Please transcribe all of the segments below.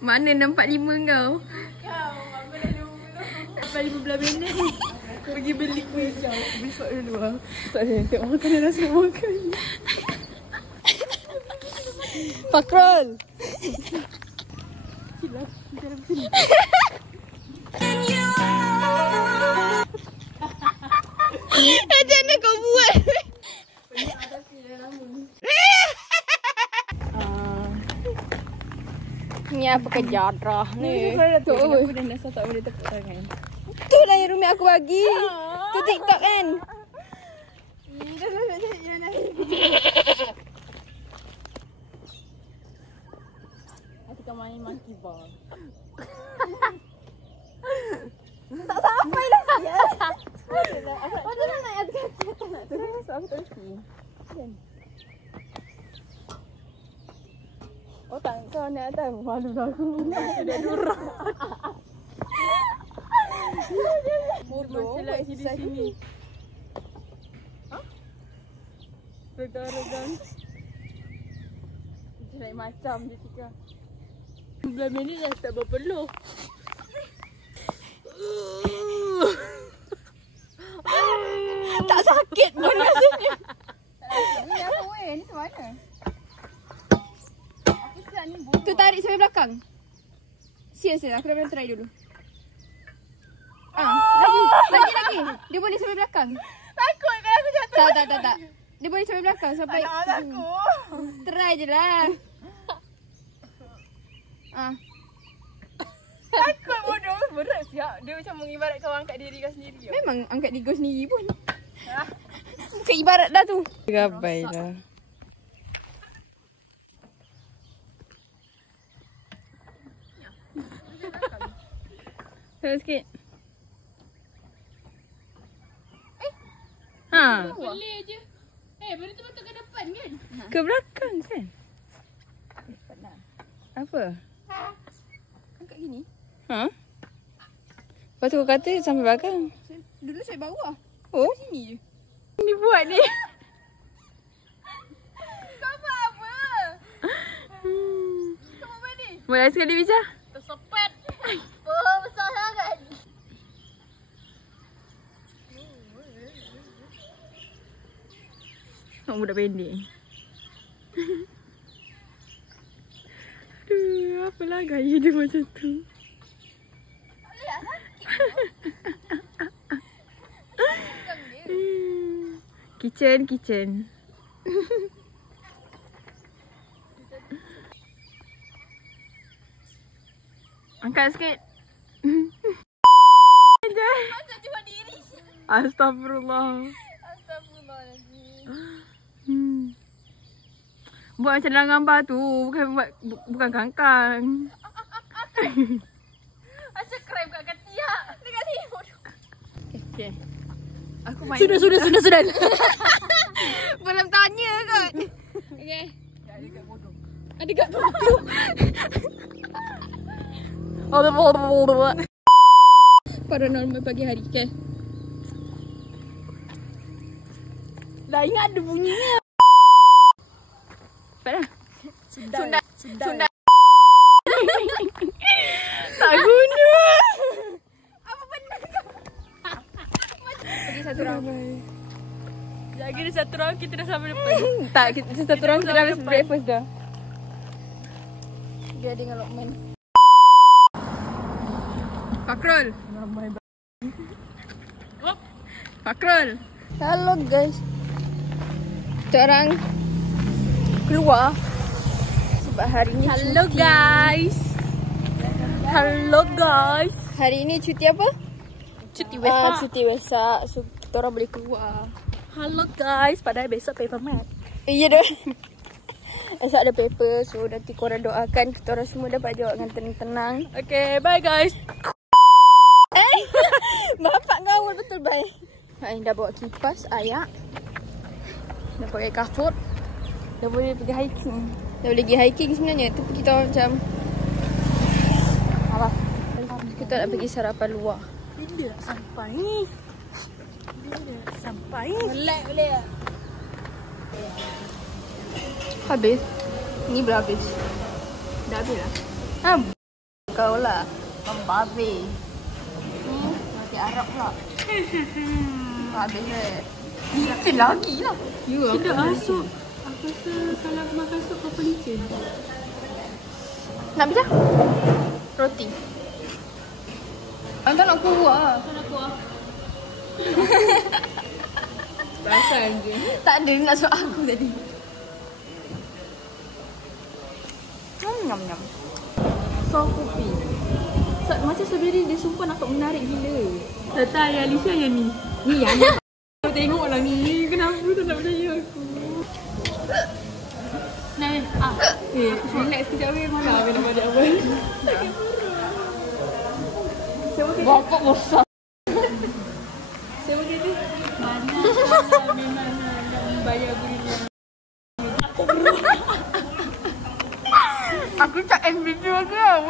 Mana 6.45 kau? Kau, aku dah dulu. Sampai 15 minit. Pergi beli kuih jauh. Besok dulu lah. Tak ada tengok makanan dah semua makan. Fakrul. Gila, kita dah begini. Macam mana kau buat? Ni apa kejadrah ni? Tu aku dah rasa tak boleh tepuk tangan. Tu lah yang Rumi aku bagi. Tu TikTok kan? Kita main monkey ball. Tak sampai dah siap. Macam mana nak atas kata nak tu? Aku tak reti. Oh tak, kau naik atas. Malu dah aku. Sudah durang. Bodoh. Masih di sini. Regang-regang. Dia lain macam dia cakap. 11 minit dah tak berpeluh. Tak sakit pun rasanya. Ni apa weh? Ni macam mana? Aku siap ni bodoh. Tu tarik sampai belakang. Sia-sia, aku dah try dulu. Lagi. Dia boleh sampai belakang. Takut kan aku jatuh. Tak. Dia boleh sampai belakang sampai. Tak aku. Try je lah. Takut bodoh. Berat siap. Dia macam mengibaratkan kau angkat diri kau sendiri. Memang angkat diri kau sendiri pun. Bukan ibarat dah tu. Gabai lah. Terus sikit. Boleh je. Benda tu patut ke depan kan? Ke belakang kan? Apa? Angkat gini. Lepas tu kau kata sampai belakang. Dulu saya bawah. Oh? Sini je. Ni buat ni. Kau buat apa? Kau buat apa ni? Boleh sekali Bija? Tersepet. Oh, besar sangat. Nak budak pendek. Aduh, apalah gaya dia macam tu. Kitchen. Angkat sikit. Macam cuma diri. Astagfirullah. Astagfirullahaladzim. Buat macam dalam gambar tu, bukan kangkang. Macam krem kat ketiak. Dekat ni. Okay. Aku main. Sudah. Belum tanya kot. Okay. Ada kat bodoh. Ada kat bodoh. Paranormal pagi hari kan. Dah ingat ada bunyinya. Cepat dah. Sundal. Tak guna. Apa benda kau? Pergi satu round. Jaga dia satu round, kita dah sampai depan. Tak, satu round kita dah habis breakfast dah. Dia dengan Lokman. Fakrul. Fakrul. Hello guys. Kita orang keluar sebab hari ni cuti. Hello guys. Hari ni cuti apa? Cuti Cuti Wesak. So kita orang boleh keluar. Hello guys. Padahal besok paper mat. Ya dah. Esok ada paper. So nanti korang doakan kita orang semua dapat jawab dengan tenang-tenang. Okay, bye guys. Bapak ngawal betul bye. Dah bawa kipas, ayak. Dah pakai kafur. Dah boleh pergi hiking. Dah boleh pergi hiking sebenarnya. Tapi kita orang macam Apa? kita nak pergi sarapan luar. Bila nak sampai? Melek boleh tak? Habis. Ni belum habis. Dah habis lah. Ha, kau lah. Membabi. Mati Arab pula. Habis dah. Licin lagi lah. Tidak masuk. Aku rasa kalau aku makan sup kau licin. Nak bisa? Roti. Anda nak kuah. Tak nak kuah. Pasal je. Tak ada nak suap aku tadi. Nyam. Soft kopi. Macam strawberry dia sumpah nampak menarik gila. Tak tahu yang Alicia yang ni. Ni yang ni. Tengoklah ni. Kenapa tak nak percaya aku? Nah, relax sekejap weh malah habis nak balik awal. Bapak besar. Siapa kata? Mana memang nak bayar berinya. Aku tak end video aku lah.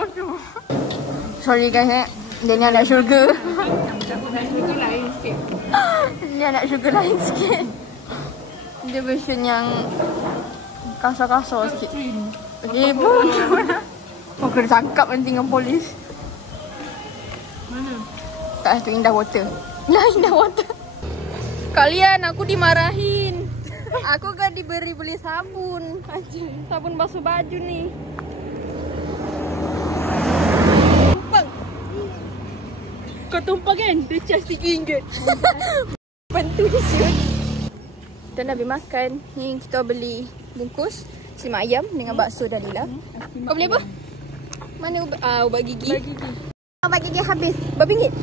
Sorry guys dia ni anak syurga. Itu lain sikit. Dia anak syurga lain sikit. Dia version yang kasar-kasar sikit. Pun. Oh kena tangkap nanti dengan polis. Mana? Tak, tu Indah Water. Indah Water. Kalian, aku dimarahin. Aku kan beli sabun. Sabun basuh baju ni. Tumpang. Kau tumpah kan? Dia charge RM3. Bantu siut. Kita nak habis makan. Ni kita beli bungkus semak ayam dengan bakso Dalila. Kau beli apa? Mana ubat gigi? Ubat gigi habis. Berapa ringgit?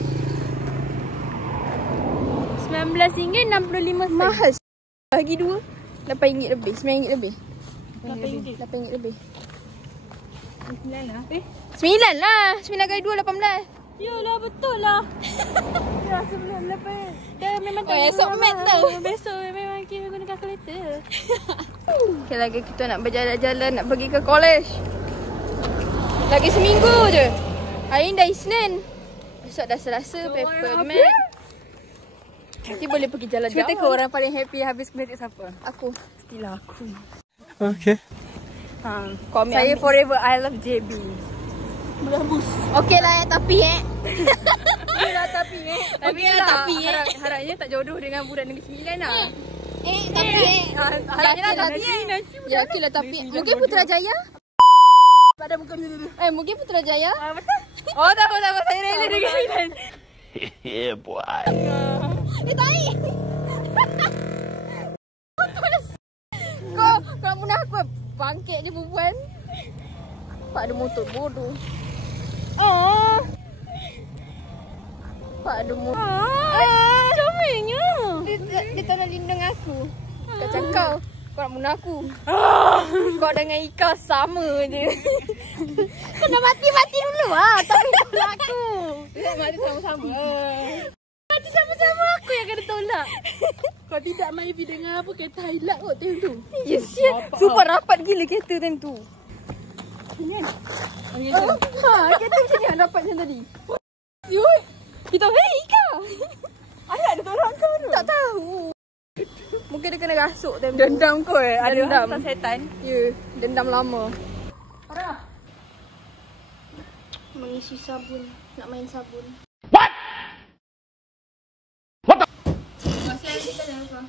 RM19.65. Mahal. Bagi dua. RM8 lebih. RM9 lebih. RM8. RM8 lebih. 9 lah. 9 lah. 9 kali 2, 18. Yalah betul lah. Ya sebelum lepas. Dah memang Oh, esok mat tau. Besok memang kita guna kalkulator. Okay, lagi kita nak berjalan-jalan, nak pergi ke college. Lagi seminggu je. Hari ni dah Isnin. Besok dah Selasa, paper mat. Nanti boleh pergi jalan-jalan. Cerita ke orang paling happy habis kredit siapa? Aku. Pastilah aku. Okay. Saya forever I love JB. Berambus. Okey lah tapi Okey lah tapi Okey lah tapi harapnya tak jodoh dengan budak Negeri Sembilan lah. tapi Harapnya lah tapi Ya okey lah tapi mungkin Putrajaya. pada muka dulu. Mungkin Putrajaya. Betul? Oh tak apa saya rela dengan Sembilan. Yeah, boy. Tai. Kau pernah aku bangkit je perempuan. Pak ada motor bodoh. Oh. Pak ada motor. Comelnya. Dia tak nak lindung aku. Kau cakap kau nak bunuh aku. Kau dengan Ika sama je. Kau nak mati dulu lah. Tak boleh tolak aku. Dia mati sama-sama. Mati sama-sama aku yang kena tolak. Kau tidak main video dengan apa kereta hilang kot time tu. Ya siap. Super rapat gila kereta time tu. Kereta macam ni rapat macam tadi. Siut. Kita Ika. Ayah ada tolak kau tu. Tak tahu. Mungkin dia kena rasuk time tu. Dendam kau ada Dendam. hantar setan. Ya, dendam lama. Parah. Mengisi sabun, nak main sabun. What? What the? Masih ada apa?